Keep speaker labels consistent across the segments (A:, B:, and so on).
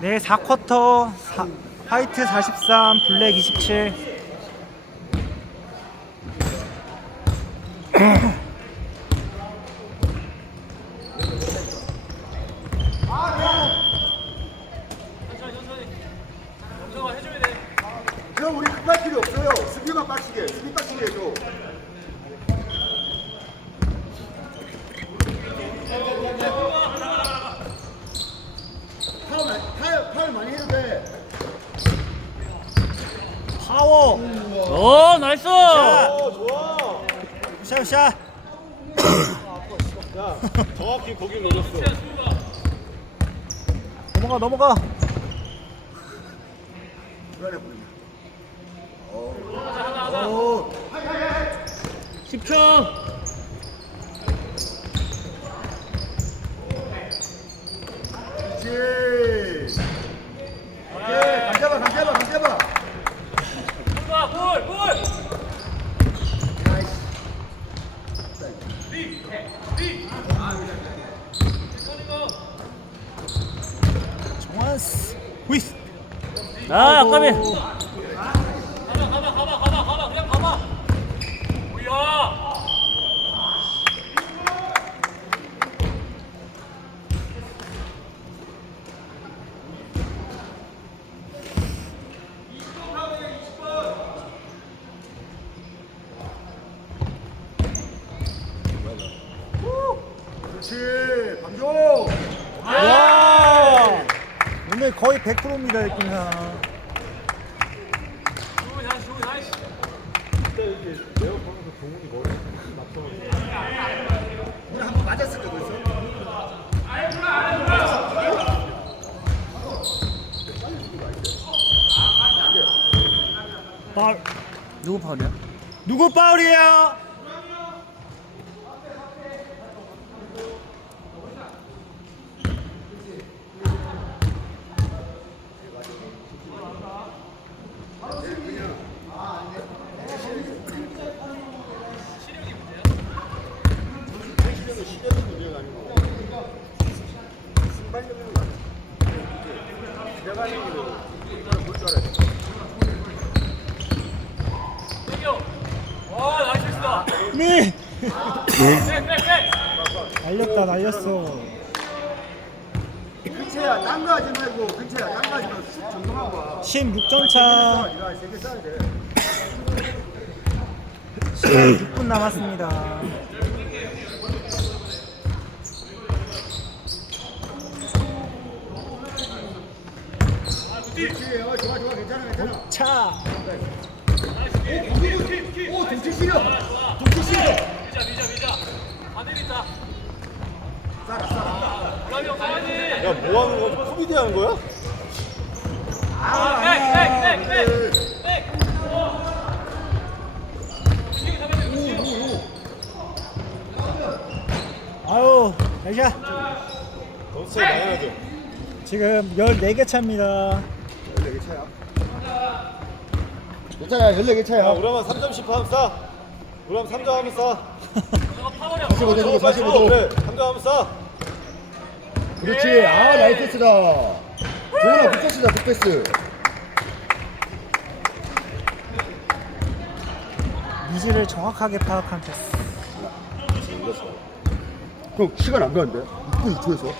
A: 네, 4쿼터 사, 화이트 43, 블랙 27.
B: 그럼 우리 급할 필요 없어요. 수비만 빡시게, 수비 빡시게 해줘. 파울, 많이- 파울, 파울 많이 해도 돼.
A: 파워.
C: 오 나이스
A: 샷, 샷.
B: 정확히 거길 노렸어.
A: 넘어가, 넘어가.
B: 불안해 보인다. 오,
C: 10초
B: 그렇지. 오케이, 감 잡아, 감 잡아, 감 잡아.
A: 정환스. 휘스.
C: 아 아까비
B: 그렇지, 강조.
A: 와. 오늘 거의 100%입니다, 느낌상.
B: 우리 한번 맞았을 때 그랬어.
A: 파울.
C: 누구 파울이야?
A: 누구 파울이에요? 네. 날렸다, 날렸어.
B: 근처야, 딴거 하지 말고 근처야, 딴거 하지 말고 쑥 정정하고 와.
A: 16점 차.
B: 네가 세개 써야 돼.
A: 6분 남았습니다.
B: 그렇지, 어, 좋아, 좋아, 괜찮아, 괜찮아.
A: 차.
B: 오, 동치 시려. 동치 시려.
D: 야, 뭐 하는 거야? 코미디 하는 거야?
A: 아유.
D: 점수 차이 많이 나죠?
A: 지금 14개 차입니다.
B: 14개 차야. 괜찮아, 14개
D: 야,
B: 차야.
D: 우리 한번 3점씩 하면 싸. 한번 3점 하면 싸.
B: 45대 주고, 45도.
D: 그래, 3점 하면 싸.
B: 그렇지, 아, 나이스 패스다. 도훈아, 굿패스다, 굿패스.
A: 미지를 정확하게 파악한 패스.
B: 형, 시간 안 가는데? 6분 2초에서.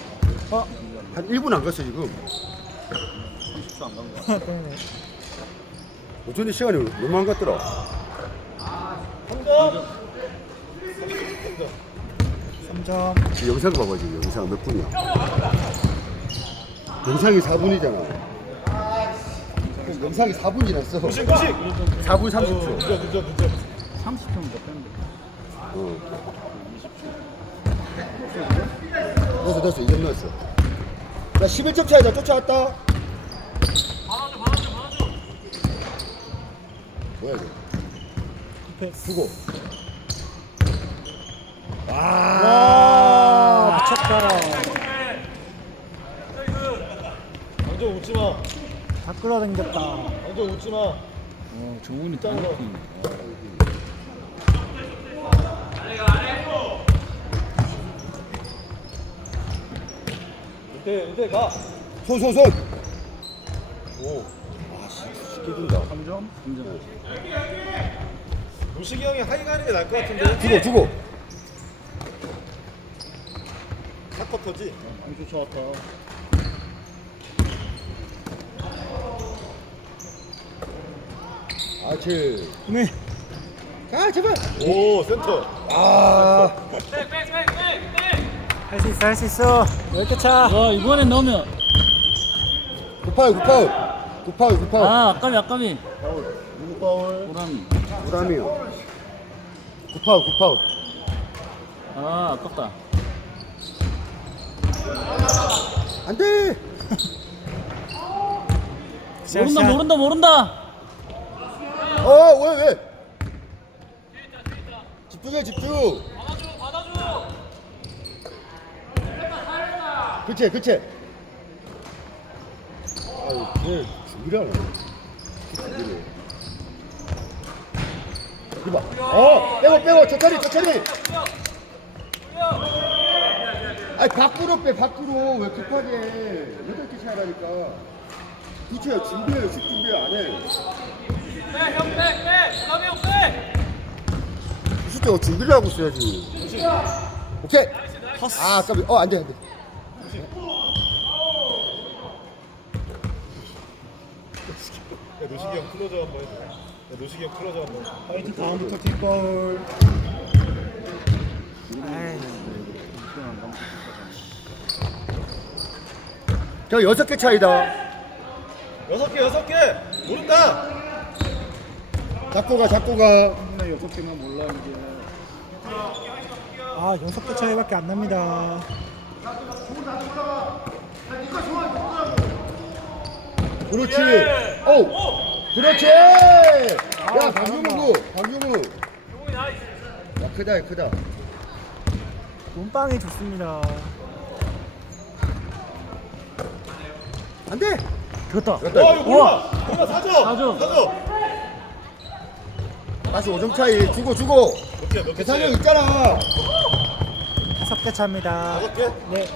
A: 어?
B: 한 1분 안 갔어, 지금.
A: 그러네.
B: 어쩐지 시간이 얼마 안 갔더라.
D: 3점.
A: 3점.
B: 지금 영상 봐봐, 지금 영상 몇 분이야. 영상이 4분이잖아. 영상이 4분이났어.
D: 90, 90.
B: 4분 30초.
D: 늦어, 늦어, 늦어.
C: 30점 몇 뺐는데
B: 어. 됐어, 됐어. 2점 넣었어. 자, 11점 차이다. 쫓아왔다. 뭐야, 이거.
A: 패스.
B: 두고.
A: 와, 미쳤다.
D: 완전 웃지 마.
A: 다 끌어당겼다.
D: 완전 웃지 마.
C: 어 정훈이
D: 짠 거. 이때, 이때 가.
B: 손, 손, 손. 오. 아씨 쉽게 준다.
C: 3점? 3점.
D: 노식이 형이 하이 가는 게 나을 것 같은데.
B: 주고 주고.
D: 사커터지.
C: 많이 쫓아왔다.
B: 아치.
A: 네.
B: 가 제발.
D: 오 센터.
B: 아.
A: 할 수 있어 할 수 있어 10개 차
C: 와, 이번엔 넣으면.
B: 굿파울 굿파울. 굿파울 굿파울.
C: 아, 아까비, 아까비.
B: 누구 파울?
C: 보람이.
B: 보람이요. 굿파울 굿파울.
C: 아, 아깝다.
B: 안돼.
A: 샷,
C: 모른다,
A: 샷.
C: 모른다, 모른다.
B: 어 왜 왜? 집중해 집중. 받아줘 받아줘. 그치 그치. 아유 걔 하네. 준비를. 이봐. 어 빼고 빼고 천천히 천천히. 아니 밖으로 빼 밖으로 왜 급하게 여덟 개 차라니까. 그치야 준비해 슛 준비 안 해. 진짜 준비를 하고 있어야지. 오케이. 아, 아깝이. 어, 안 돼, 안 돼.
D: 야, 노식이 형 클로저 한번 해줘. 야, 노식이 형 클로저 한번.
A: 화이트 다음부터 뒷볼
B: 저 여섯 개 차이다.
D: 여섯 개 여섯 개. 모른다.
B: 잡고 가, 잡고 가.
C: 여섯 개만 몰라, 이제.
A: 아 6개 차이밖에 안 납니다
B: 그렇지. 오, 그렇지. 야, 박용우, 박용우. 야, 크다, 야, 크다.
A: 몸빵이 좋습니다
B: 안 돼.
C: 됐다.
D: 와 이거 몰라. 몰라 사줘.
C: 사줘.
D: 사줘.
B: 다시 5점 차이. 주고, 주고.
D: 몇 개? 몇 개?
B: 계산형 있잖아.
A: 5개 차입니다
D: 다섯 개?
A: 네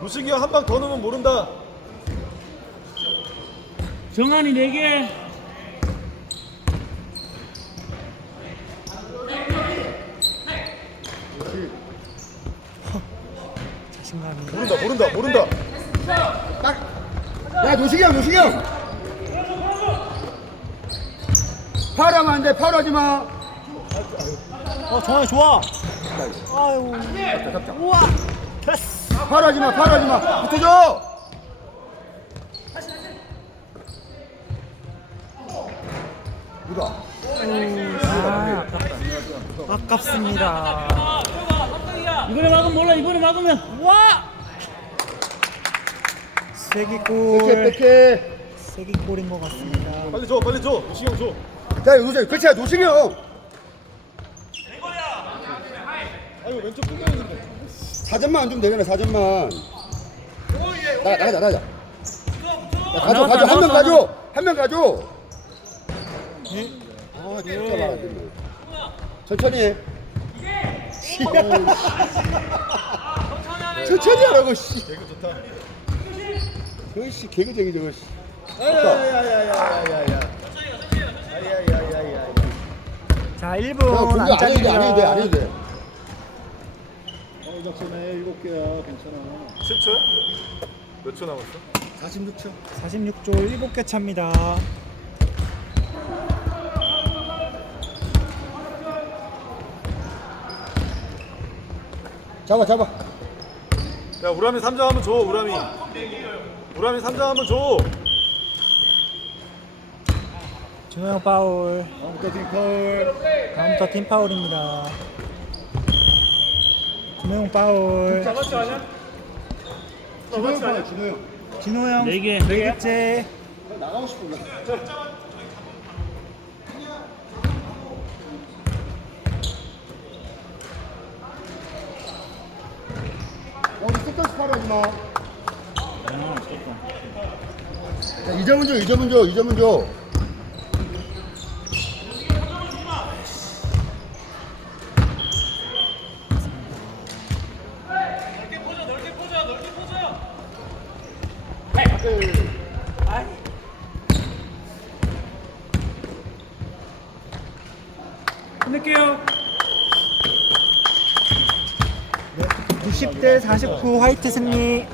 D: 노식이 형한방 더 넣으면 모른다.
C: 정한이 4개.
A: 자신감이
D: 모른다 모른다 모른다.
B: 딱. 야, 노식이 형, 노식이 형. 파울하면 안 돼, 파울하지 마.
A: 어 정환이 좋아 아유
B: 잡자, 잡자.
A: 우와 됐어
B: 파울하지 마, 파울하지 마. 붙어줘. 이봐.
A: 아 아깝습니다
C: 이번에 막으면 몰라, 이번에 막으면.
A: 와 세기골
B: 백해.
A: 세기골인 것 같습니다
D: 빨리 줘 빨리 줘. 노식이 형 줘.
B: 자, 노식이 그치야, 노식이 형.
D: 아이고 왼쪽 뚫려 있는데.
B: 4점만 안 주면 되잖아, 4점만. 나, 나가자, 나가자. 야, 가져, 가져. 한 명 가져. 한 명 가져.
A: 예?
B: 아, 진짜 말안 듣네. 천천히 해. 천천히 하라고, 씨.
D: 개그 좋다.
B: 저기, 씨, 개그쟁이 저거, 씨.
D: 야야야야야야야. 야야야야야.
A: 자
B: 야,
A: 1분
B: 공격 안 해도 돼, 안 해도 돼, 안 해도 돼.
C: 어, 작전에 7개야. 괜찮아.
D: 7초야? 몇 초 남았어?
B: 46초.
A: 46조 7개 차입니다
B: 잡아, 잡아.
D: 야 우람이 3점 한번 줘 우람이. 우람이 3점 한번 줘.
A: 준호 형 파울
B: 다음부터 팀 파울.
A: 다음부터 팀 파울입니다 준호 형 파울
B: 진호 형 파울, 진호 형.
A: 진호형
C: 네 개.
A: 4개째
B: 나가고. 나. 어, 끝까지 팔아지 마. 야, 2점은 줘, 2점은 줘, 2점은 줘.
E: 끝낼게요
A: 90대 49 화이트 승리.